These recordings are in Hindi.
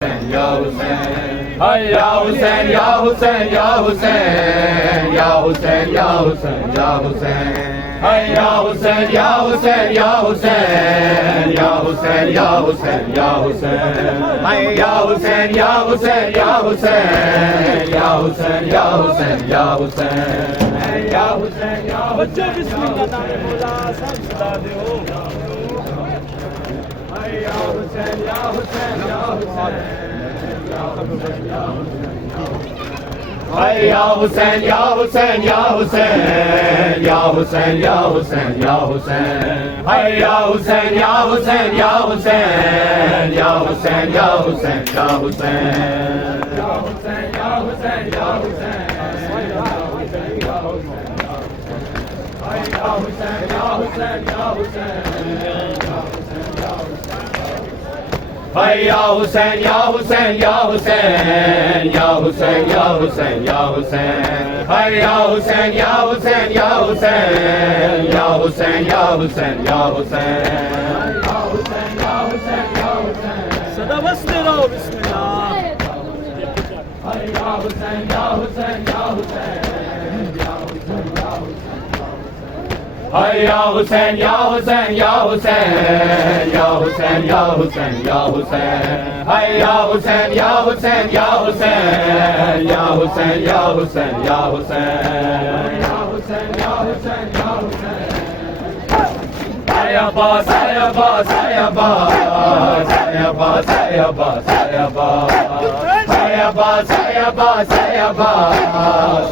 Ya Hussein, Hay Ya Hussein, Ya Hussein, Ya Hussein, Ya Hussein, Ya Hussein, Ya Hussein. Hay Ya Hussein, Ya Hussein, Ya Hussein, Ya Hussein, Ya Hussein, Ya Hussein. Hay Ya Hussein, Ya Hussein, Ya Hussein, Ya Hussein, Ya Hussein, Ya Hussein. Hay Ya Hussein, Ya Hussein. बच्चों बिस्मिल्लाह नाम मौला सब सदा दो Hay Ya Hussein, Ya Hussein, Ya Hussein. Hay Ya Hussein, Ya Hussein, Ya Hussein, Ya Hussein, Ya Hussein, Ya Hussein. Hay Ya Hussein, Ya Hussein, Ya Hussein, Ya Hussein, Ya Hussein, Ya Hussein. Ya Hussein, Ya Hussein, Ya Hussein. Hay Ya Hussein, Ya Hussein, Ya Hussein. Hay Ya Hussein, Ya Hussein, Ya Hussein, Ya Hussein, Ya Hussein, Ya Hussein. Hay Ya Hussein, Ya Hussein, Ya Hussein, Ya Hussein, Ya Hussein, Ya Hussein. Ya Hussein, Ya Hussein, Ya Hussein. सदा बसते रहो बिस्मिल्लाह Hay Ya Hussein, Ya Hussein, Ya Hussein. Hay Ya Hussein, Ya Hussein, Ya Hussein, Ya Hussein, Ya Hussein, Ya Hussein. Hay Ya Hussein, Ya Hussein, Ya Hussein, Ya Hussein, Ya Hussein, Ya Hussein. Ya Hussein, Ya Hussein, Ya Hussein. Hay Abbas, Hay Abbas, Hay Abbas, Hay Abbas, Hay Abbas, Hay Abbas. Hay Abbas, Hay Abbas, Hay Abbas,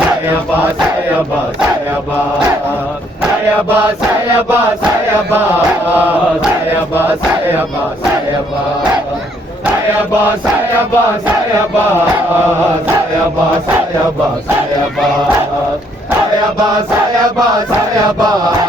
Hay Abbas, Hay Abbas, Hay Abbas. Hay Abbas, Hay Abbas, Hay Abbas, Hay Abbas, Hay Abbas, Hay Abbas. Hay Abbas, Hay Abbas, Hay Abbas, Hay Abbas, Hay Abbas, Hay Abbas. Hay Abbas, Hay Abbas, Hay Abbas,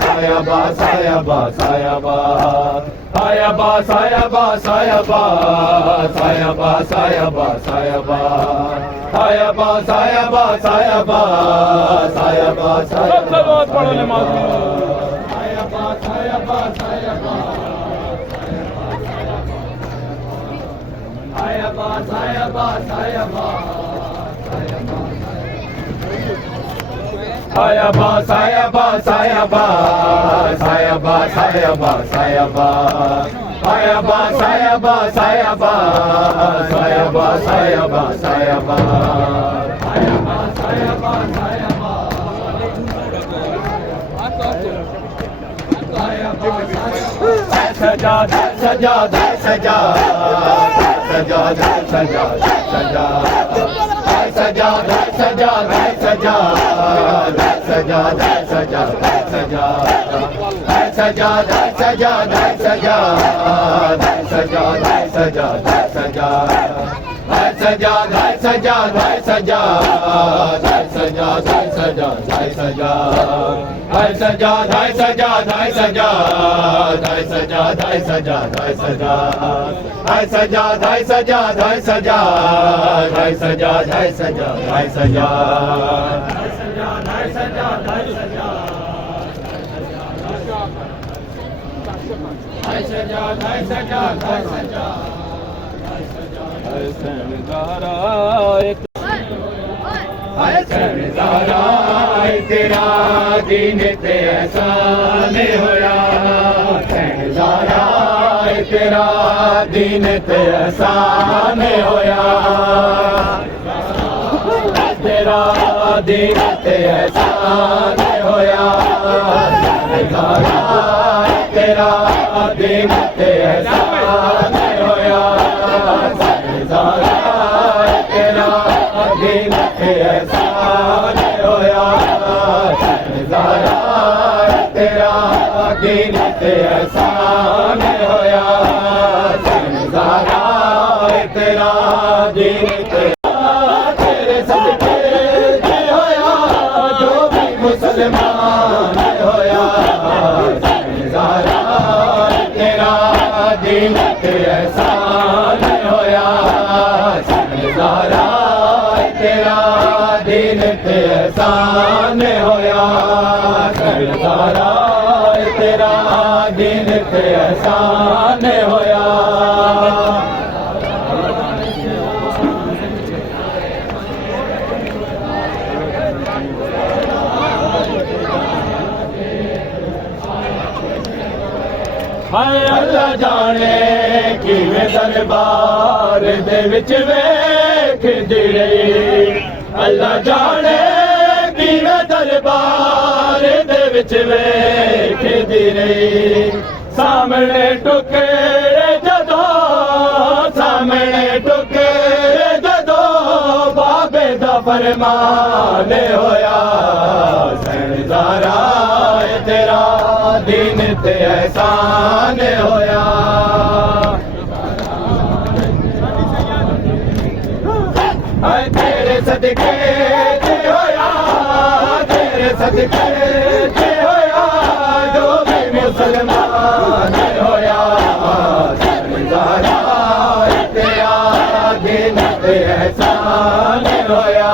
Hay Abbas, Hay Abbas, Hay Abbas. Hay Abbas, Hay Abbas, Hay Abbas, Hay Abbas, Hay Abbas, Hay Abbas. Hay Abbas, Hay Abbas, Hay Abbas, Hay Abbas, Hay Abbas. सबसे बहुत बड़ा नमाज Hay Abbas, Hay Abbas, Hay Abbas. Hay Abbas, Hay Abbas, Hay Abbas. Hay Abbas, Hay Abbas, Hay Abbas, Hay Abbas, Hay Abbas, Hay Abbas. Hay Abbas, Hay Abbas, Hay Abbas, Hay Abbas, Hay Abbas, Hay Abbas. Hay Abbas, Hay Abbas, Hay Abbas. Sajjad, Sajjad, Sajjad, Sajjad, Sajjad, Sajjad. Sajjad, Sajjad, Sajjad, Sajjad, Sajjad, Sajjad. Sajjad, Sajjad, Sajjad, Sajjad, Sajjad, Sajjad. Sajjad, Sajjad, Sajjad, Sajjad, Sajjad, Sajjad. Hay Sajjad, Hay Sajjad, Hay Sajjad, Hay Sajjad, Hay Sajjad, Hay Sajjad. Hay Sajjad, Hay Sajjad, Hay Sajjad, Hay Sajjad, Hay Sajjad, Hay Sajjad. Hay Sajjad, Hay Sajjad, Hay Sajjad. Hay Sajjad, Hay Sajjad, Hay Sajjad. तेरा दिन ते एहसान होया सहजारा तेरा दिन ते एहसान होया तेरा दिन ते एहसान होया सहजारा तेरा दिन ते एहसान होया सहजारा तेरा दिन ते एहसान होया सहजारा तेरा दिन ते एहसान होया सहजारा तेरा दिन ते तेरे सदके ते होया जो भी मुसलमान होया सहजारा तेरा दिन ते एहसान होया सहजारा तेरा दिन ते एहसान होया सहजारा तेरा दिन ते एहसान होया हाय अल्लाह जाने किवें दरबार दे विच वेखदी रही अल्लाह जाने किवें दरबार दे विच वेखदी रही सामने टुकड़े जदों सामने टुकड़े जदों बाबे दा फरमान होया सरदारा तेरा दिन ते एहसान होया तेरे सदके ते होया तेरे सदके ते होया जो भी मुसलमान होया सरदारा तेरा दिन ते एहसान होया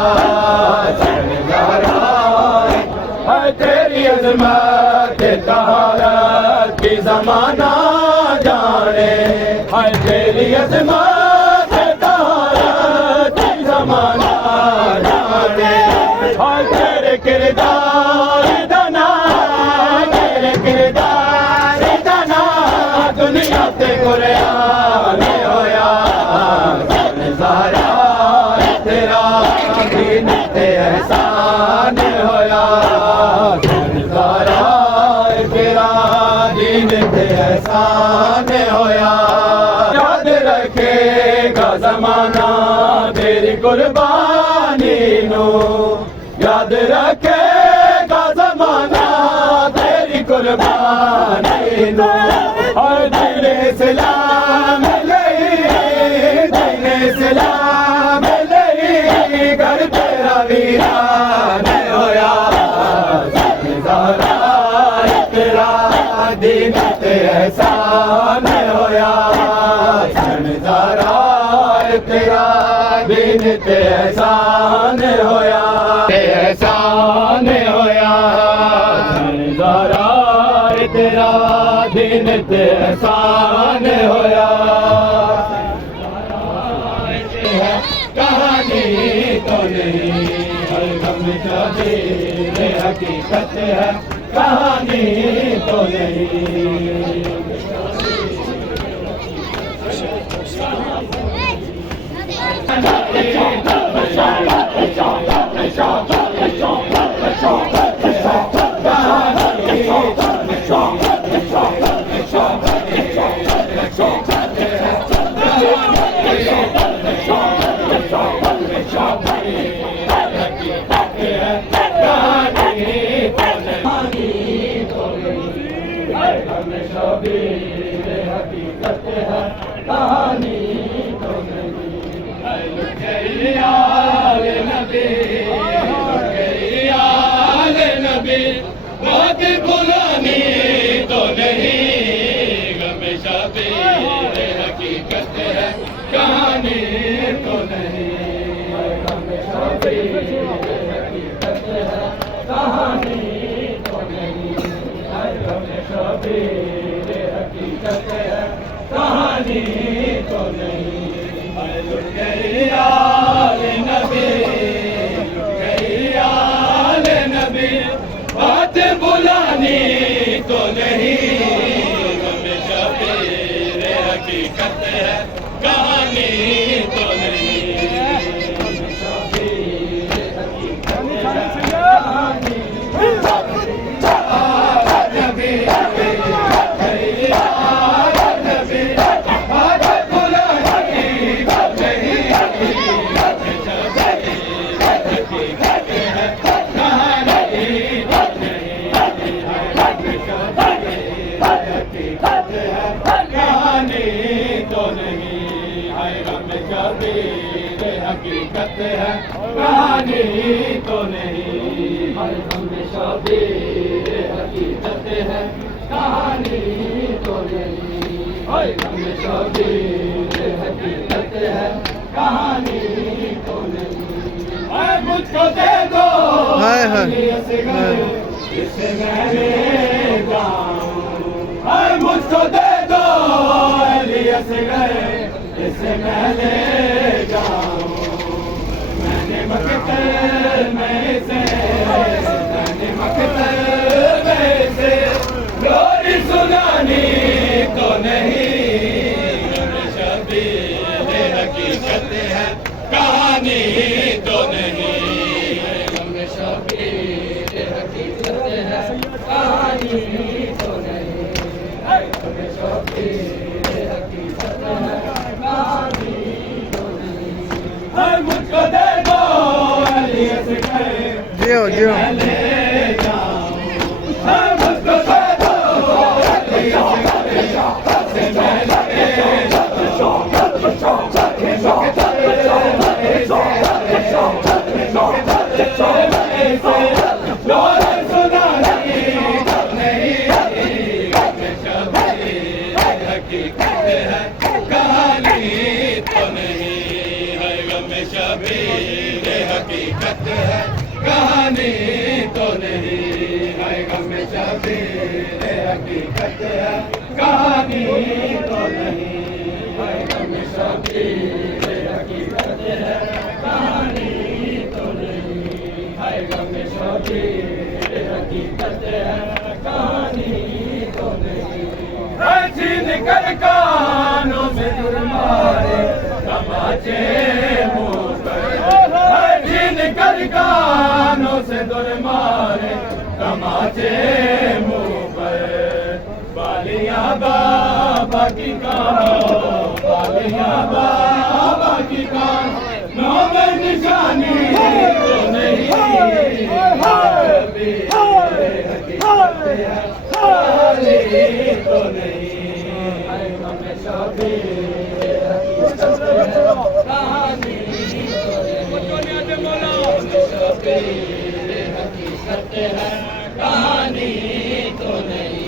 सरदारा तेरी अज़मत तहारत की ज़माना जाने हाय तेरी अज़मत तहारत की ज़माना जाने हाय तेरे किरदार दना तेरे किरदार दना दुनिया ते कुरान होया सरदारा तेरा दिन ते एहसान होया एहसान होया याद रखेगा ज़माना तेरी कुर्बानी नू याद रखेगा ज़माना तेरी कुर्बानी नू और दिल इस्लाम दिल इस्लाम घर तेरा वीरान होया तेरा दिन ते एहसान होया सरदारा तेरा दिन ते एहसान होया एहसान होया सरदारा तेरा दिन ते एहसान होया कहानी तो नहीं हर गम शादी हकीकत है कहानी तो नहीं हकीकत है कहानी तो नहीं आले नबी बात बुलानी तो नहीं गम शबीर हकीकत है कहानी तो नहीं गम शबीर हकीकत है कहानी तो नहीं गम शबीर हकीकत है कहानी तो नहीं आले नबी बात बुलानी तो नहीं गम शबीर हकीकत है कहानी तो नहीं गम शबीर हकीकत है कहानी हकीकत है कहानी तो नहीं हम शबीर हकीकत है कहानी तो नहीं हम शबीर हकीकत है कहानी तो नहीं मुझको दे दो इसे मैंने जाऊं मुझको दे दो से गए इसे मैंने जाऊं मैंने मकतल में से लोरी सुनानी तो नहीं, है गम शबीर हकीकत है, कहानी तो नहीं। है मुझको दे दो अली असगर, जियो जियो ले जाऊं। है मुझको दे दो अली असगर, से मैं लगे शबीर हकीकत है, कहानी तो नहीं, है गम शबीर हकीकत है, कहानी तो नहीं, है गम शबीर हकीकत है, कहानी तो नहीं, है गम शबीर हकीकत है, कहानी तो नहीं। है छीन कर कानों से दूर मारे तमाचे कर कानों से दुर मारे तमाचे मुंह पर, बालियां बाबा की कानों, बालियां बाबा की कानों में निशानी तो नहीं, खाली तो नहीं, हमें शबीर कहानी हकीकत है, कहानी तो नहीं।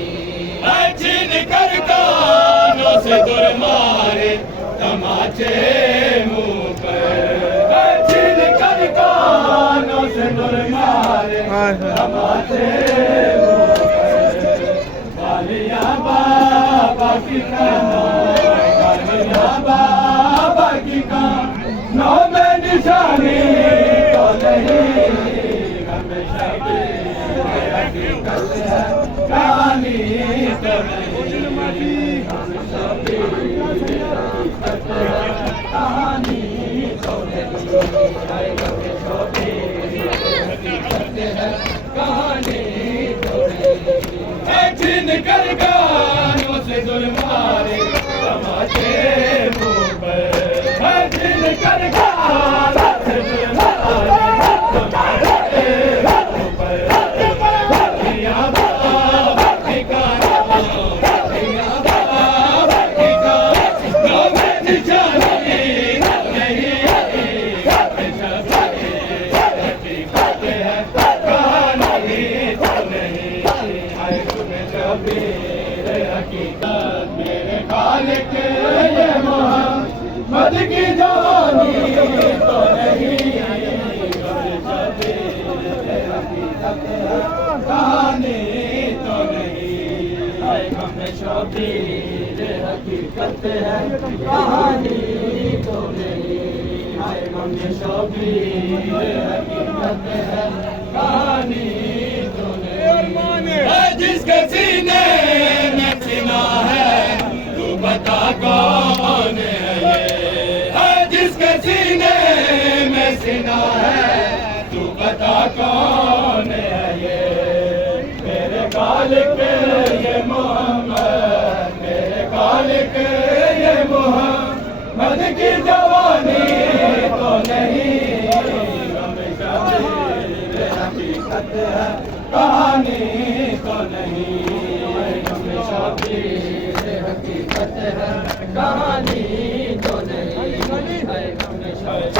है छीन कर कानों से दुर मारे तमाचे मुंह पर, है छीन कर कानों से दुर मारे तमाचे मुंह पर, बालियां बाबा की कानों, बालियां बाबा की कानों में निशानी तो नहीं, हमें शबीर हकीकत है, कहानी तो नहीं, हमें शबीर हकीकत है, कहानी तो नहीं, है हमें शबीर हकीकत है, कहानी तो नहीं। है छीन कर कानों से दुर मारे तमाचे मुंह पर, है छीन कर कानों से दुर मारे तमाचे मुंह पर, बालियां बाबा की कानों, बालियां बाबा की कानों में निशानी तो नहीं, हमें शबीर हकीकत है, कहानी तो नहीं, है गम शबीर हकीकत। मेरे खालिक ये मोहम्मद की जवानी तो नहीं, गम शबीर हकीकत है, कहानी तो नहीं, है गम शबीर हकीकत है, कहानी तो नहीं, है गम शबीर हकीकत है, कहानी तो नहीं। है जिसके सीने में सीना है तू बता कौन है ये, है जिसके सीने में सीना है तू बता कौन है ये, मेरे खालिक ये मोहम्मद, मेरे खालिक ये मोहम्मद की जवानी तो नहीं, गम शबीर हकीकत है, कहानी तो नहीं, गम शबीर हकीकत है, कहानी तो नहीं, गम शबीर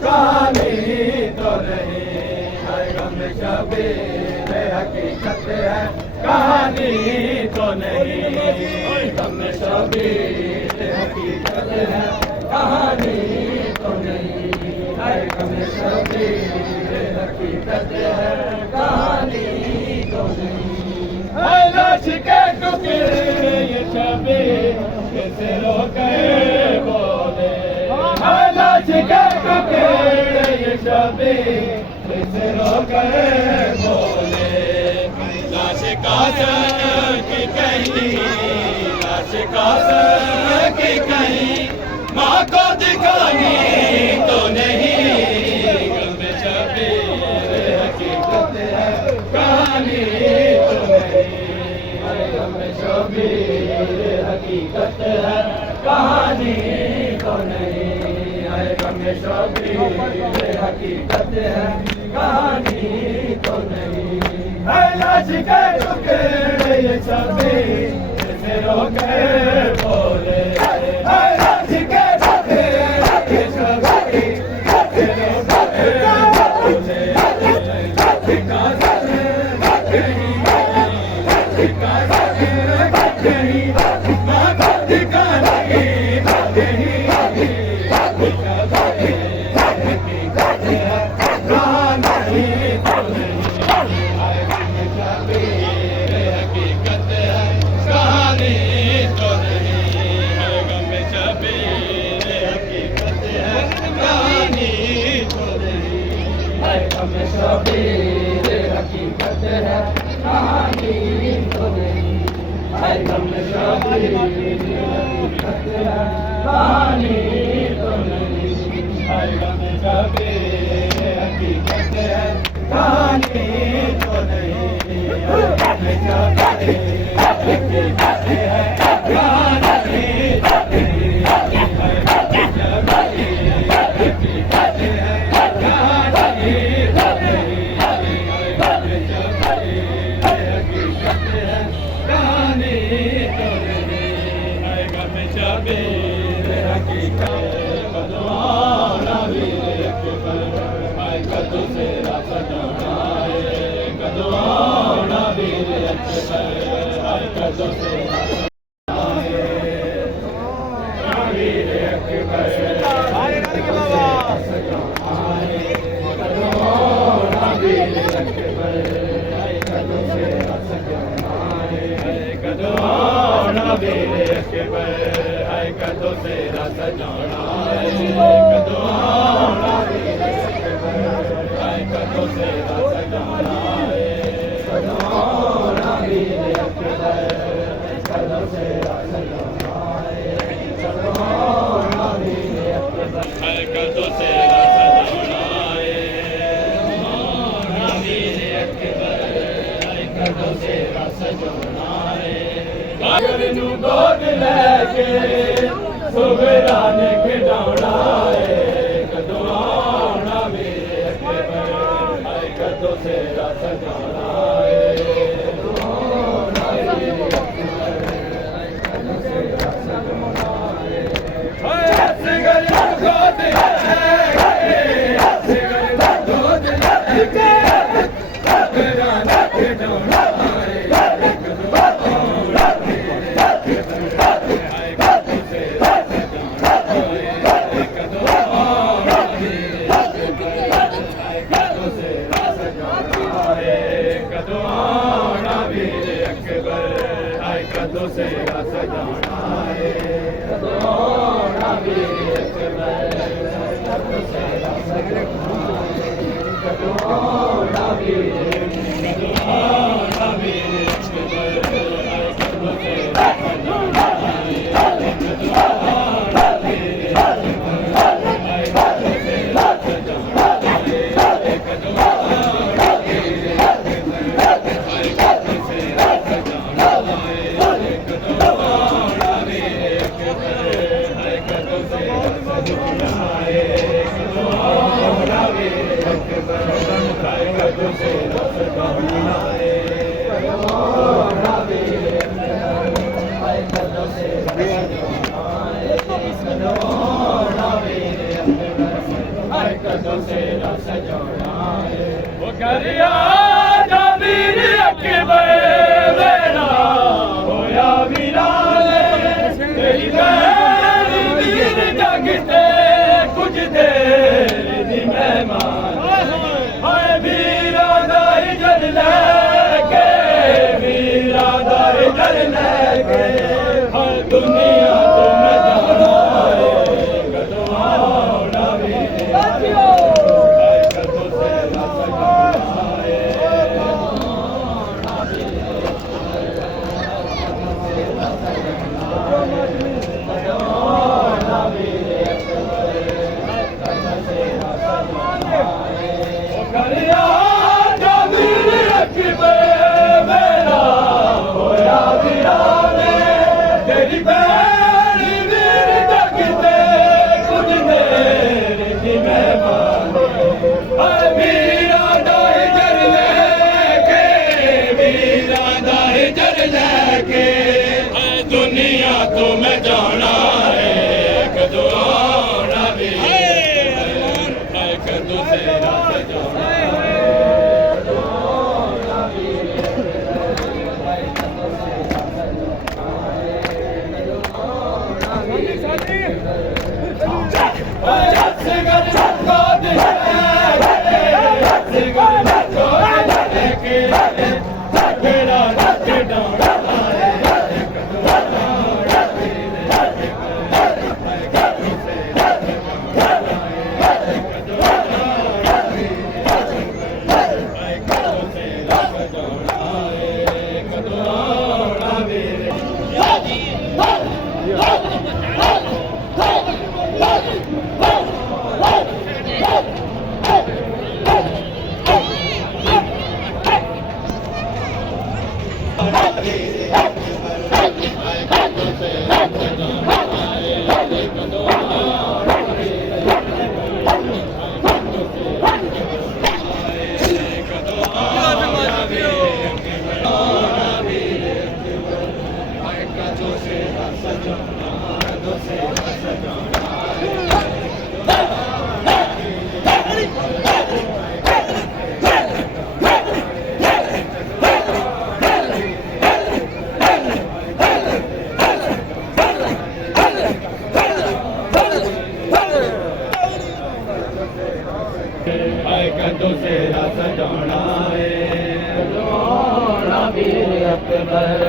कहानी तो नहीं, है गम शबीर हकीकत है, कहानी तो नहीं, गम शबीर हकीकत है, कहानी तो नहीं, है गम शबीर हकीकत है, कहानी तो नहीं। है लाश के टुकड़े ये शबीर कैसे रोके बोले, है लाश के टुकड़े ये शबी से रोकर बोले लाश कासर की कहीं लाश कासर की कहीं माँ को दिखानी तो नहीं गम शबीर हकीकत है कहानी तो नहीं गम शबीर हकीकत है कहानी तो नहीं गम शबीर हकीकत है कहानी तो नहीं है लाश के टुकड़े ये सभी से रोकर बोले है लाश के टुकड़े ये सभी से रोकर बोले माँ को दिखानी शबीर हकीकत है कहानी तो नहीं है गम शबीर हकीकत है कहानी तो नहीं है गम शबीर हकीकत है कहानी तो नहीं है गम शबीर हकीकत है कहानी तो नहीं है गम शबीर हकीकत है कहानी गोद लेके सुबेरा ने खिडौना कदों आना मेरे कदों से रस जाना कदों तेरा सजाना कदों तेरा सजाना सजाना वीर अकबर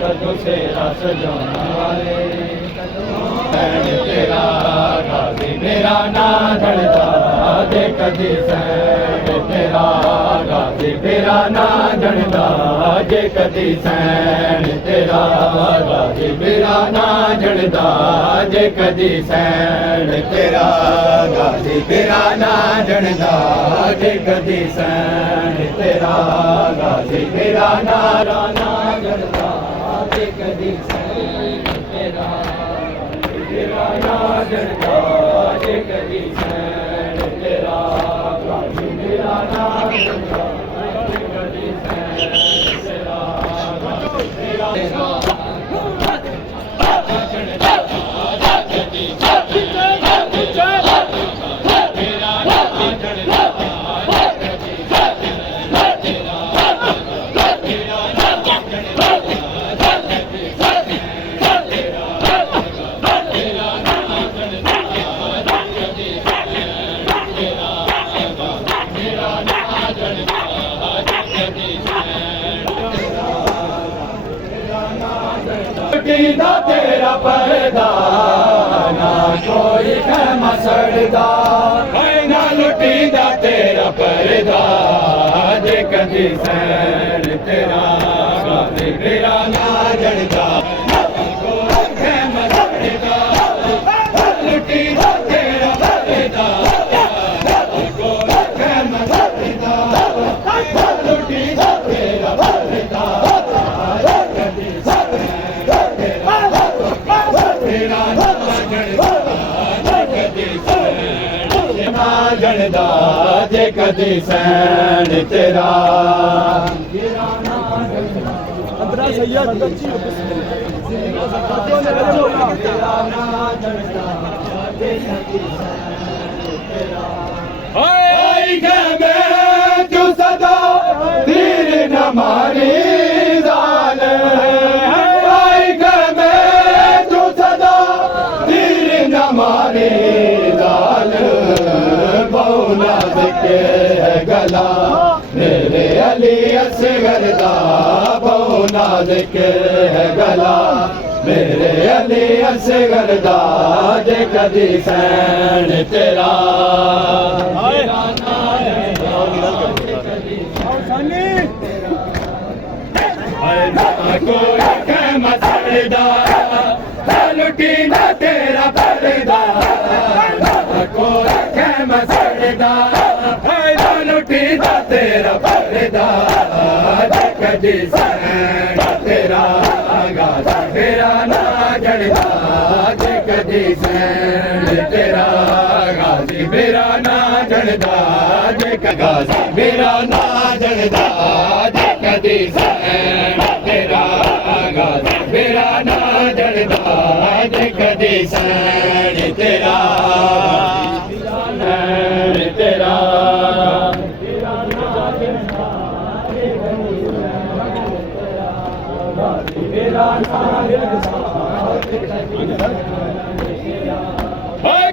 कदों तेरा सजाना तेरा गाजी मेरा ना झड़ता दे कदी सैन तेरा गाजी मेरा ना झड़ता जे कदी सैन तेरा गाजी मेरा ना झड़ता जे कदी सैन तेरा गाजी मेरा ना झड़ता जे कदी सैन तेरा गाजी मेरा ना झड़ता जे कदी सैन तेरा तेरा ना झड़ता जे कदी सैन तेरा गाजी मेरा ना झड़ता जे कदी सैन तेरा गाजी मेरा ना लुटीदा तेरा पर्दा ना कोई है मसड़दा ना लुटीदा तेरा पर्दा जे कदी सैन तेरा गाजी मेरा ना झड़दा कोई है मसड़दा लुटीदा तेरा पर्दा कोई है मसड़दा लुटीदा तेरा पर्दा जड़दा जे कदी सैन तेरा अंतरा सैयद तू सदा तीर न मारी जाल तू सदा तीर न मारी जाल बौला के गला मेरे अली असगर दा बौला के गला मेरे अली असगर दा जे कदी सैन तेरा कोई मसड़दा लुटीदा तेरा पर्दा कोई मसड़दा लुटीदा तेरा पर्दा कदी सैन तेरा गाजी मेरा ना झड़दा जे कदी सैन तेरा गाजी मेरा ना झड़दा जे गाजी मेरा ना झड़दा जे कदी सैन तेरा गाजी मेरा ना झड़दा जे कदी सैन तेरा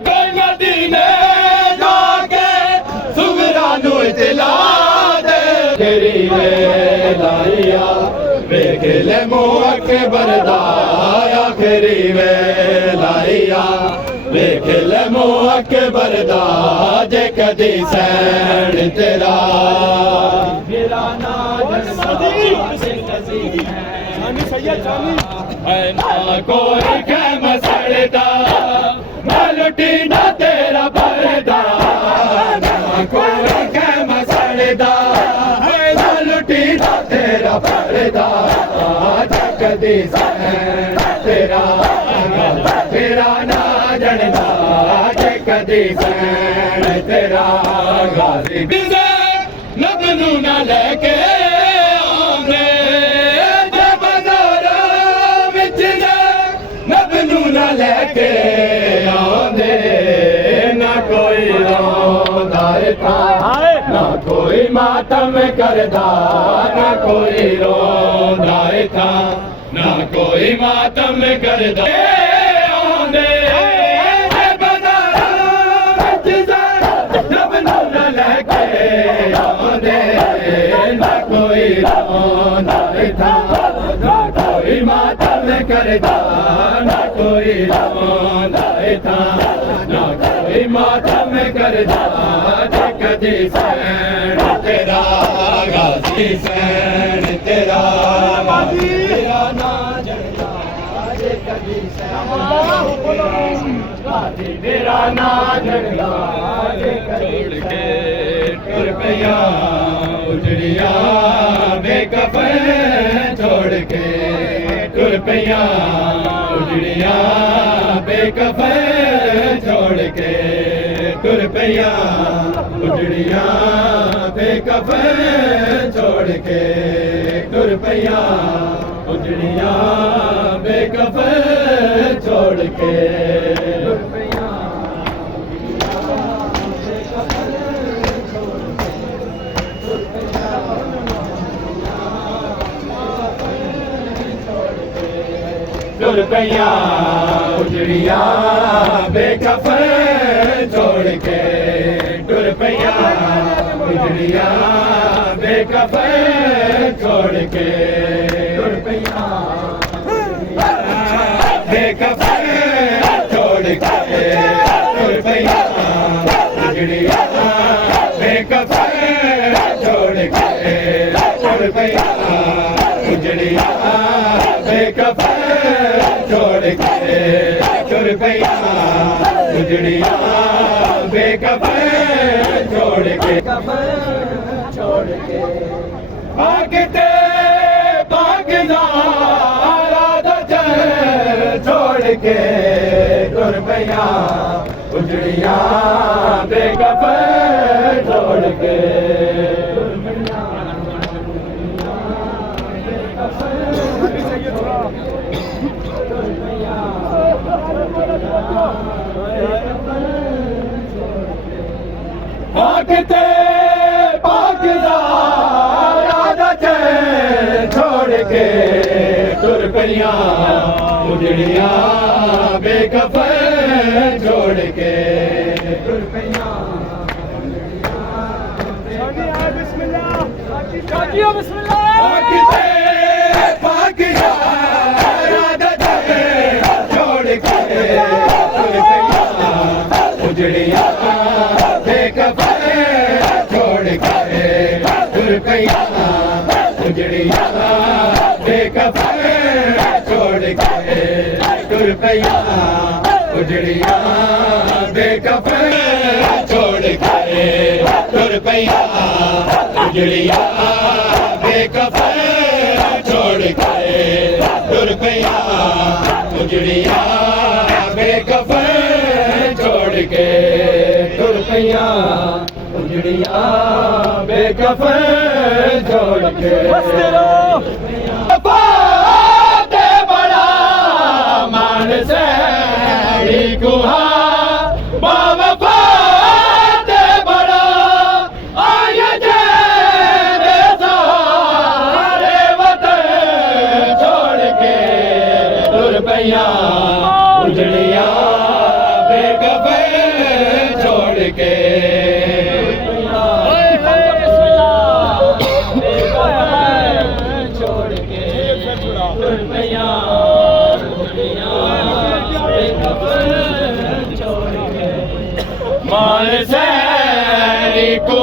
कोई मदीने जाके सुगरा नू इतला दे तेरी वेलाइया वेख ले मुँह अकबर दा आखिरी वेलाइया वेख ले मुँह अकबर दा जे कदी सैन तेरा मेरा ना कोई कैम सड़दा मैं लुटी ना तेरा पर्दा ना कोई कैम सड़दा मैं लुटी ना तेरा पर्दा कदी सैन तेरा तेरा ना जनदा कदी सैन तेरा गाजी नबनू ना लेके आंदे जब बाज़ारा विच नबनू ना लेके आंदे ना कोई रोंदा था ना कोई मातम करदा ना कोई रोंदा था ना कोई मातम करदा आंदे ना कोई रोंदा था ना कोई मातम करदा ना कोई रोंदा था ना कोई मातम करदा कदी सैन तेरा गाजी सैन तेरा तेरा ना जड़दा कदी सैन गाजी तेरा ना जड़दा छोड़ के टुर पिया उजड़िया बेकफन छोड़ के टुर पिया उजड़िया बेकफन छोड़ के टुर पिया उजड़िया बेकफन छोड़ के टुर पिया उजड़िया बेकफन छोड़ के टुर पिया टुर पिया उजड़िया बेकफन छोड़ के टुर पिया उजड़िया बेकफन छोड़ के टुर पिया बेकफन छोड़ के टुर पिया उजड़िया बेकफन छोड़ के टुर पिया उजड़िया बेकफन छोड़ के टुर पिया उजड़िया बेकफन छोड़ के छोड़ के भागते भागदा छोड़ के टुर पिया उजड़िया बेकफन छोड़ के भागते भागदा छोड़ के टुर पिया उजड़िया बेकफन छोड़ के टुर पिया भागते भागदा छोड़ के टुर पिया उजड़िया बेकफन छोड़ के टुर पिया उजड़िया बेकफन छोड़ के टुर पिया उजड़िया बेकफन छोड़ के टुर पिया उजड़िया बेकफन छोड़ के टुर पिया उजड़िया बेकफन छोड़ के टुर पिया उजड़िया बेकफन छोड़ के बाते बड़ा मान से गुहा बाबा बाते बड़ा आया जे सारे वतन छोड़ के